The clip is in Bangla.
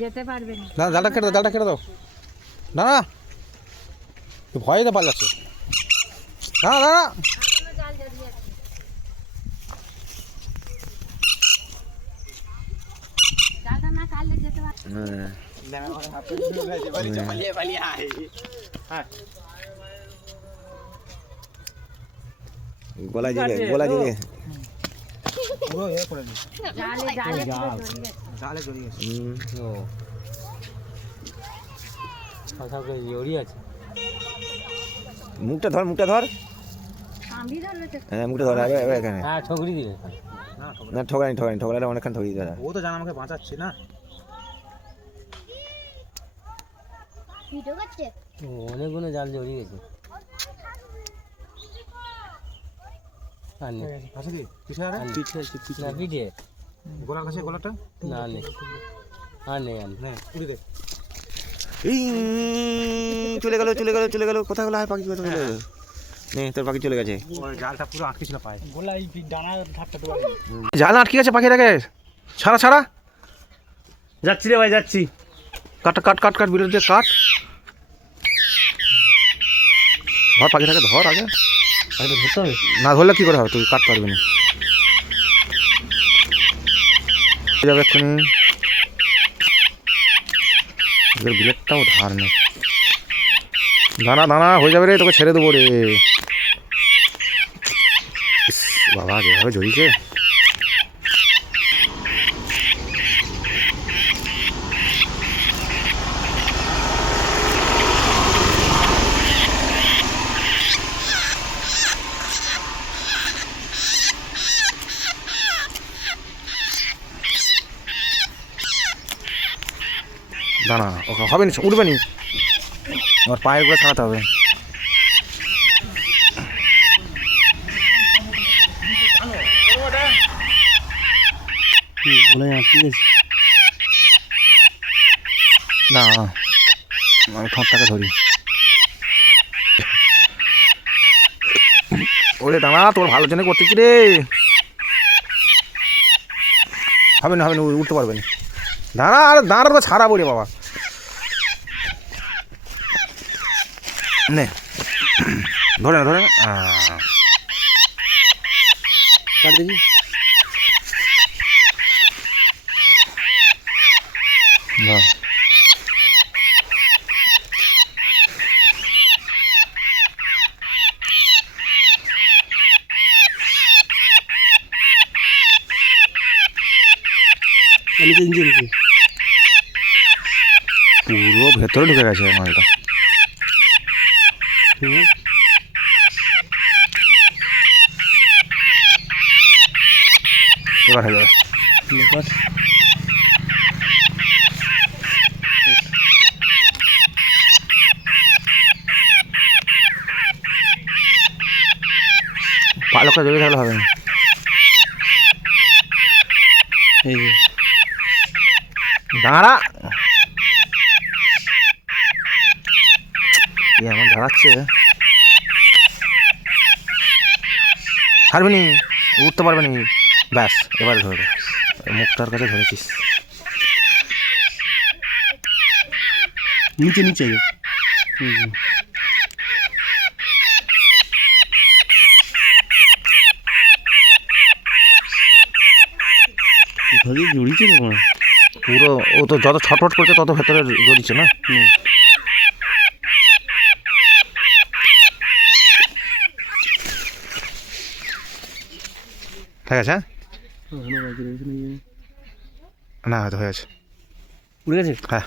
যেতে পারবে না। না জালটা কেটে দাও না না ভয়ে পালাচ্ছে না না না জাল জড়িয়ে আছে। জালটা না কাটলে যেতে পারবে গলা জড়িয়ে পুরো এ করে দিই জালে জালে পুরো জড়িয়ে গেছে। জালে জড়িয়ে গেছে ও কথা কই জড়িয়ে আছে। মুখটা ধর কামড়ি ধরবে তো। হ্যাঁ মুখটা ধর এখানে হ্যাঁ ঠকরি দিবে। না ঠোকরানি অনেকক্ষণ ঠকিয়ে দাদা ও তো জানা আমাকে বাঁচাচ্ছে না ভিডিও করছে। অনেকগুলো জাল জড়িয়ে গেছে। আর নেই। আছে কি পিছে আরে না পিঠে গলার কাছে গলাটা না নেই আর নেই নে উড়ে দে চলে গেল কোথায় গেল পাখি কোথায় চলে গেল নে তোর পাখি চলে গেছে ওই জালটা পুরো আটকে ছিল পায়ে গোলাই ডানা ধারটা তো জাল আটকে গেছে পাখিটাকে ছাড়া যাচ্ছি রে ভাই যাচ্ছি। কাট বিরোধী দিয়ে কাট ধর পাখিটাকে ধর আগে আরে ধরতে হবে না ধরলে কি করে হবে তুই কাটতে পারবি না যাবে এক্ষুনি বিলেটটাও ধার নেই দানা হয়ে যাবে রে তোকে ছেড়ে দেবো রে ইস, বাবা যেভাবে জড়িয়েছে দানা ওকে হবে না উঠবে নি আমার পায়ের উপরে ছাড়াতে হবে গোলাই আটকে গেছে। না আমি ঠোঁটটাকে ধরি ওরে দানা তোর ভালো জন্য করতেছি রে হবে না উঠতে পারবে না দাঁড়া তো ছাড়া বলে বাবা নে ধরে না কাট দেখি ধর আমি তো ইঞ্জিন পুরো ভেতরে ঢুকে গেছে মালটা এবার হয়ে যাবে পালকটা জড়িয়ে থাকলে হবে না এই যে দাঁড়া এমন দাঁড়াচ্ছে ছাড়বি নি উঠতে পারবে নি ব্যাস এবারে ধরবে মুখটার কাছে ধরেছিস নিচে জড়িয়েছে না পুরো ও তো যত ছটফট করছে তত ভেতরে জড়িচ্ছে না ঠিক আছে না হয়তো হয়ে আছে উড়ে গেছে। হ্যাঁ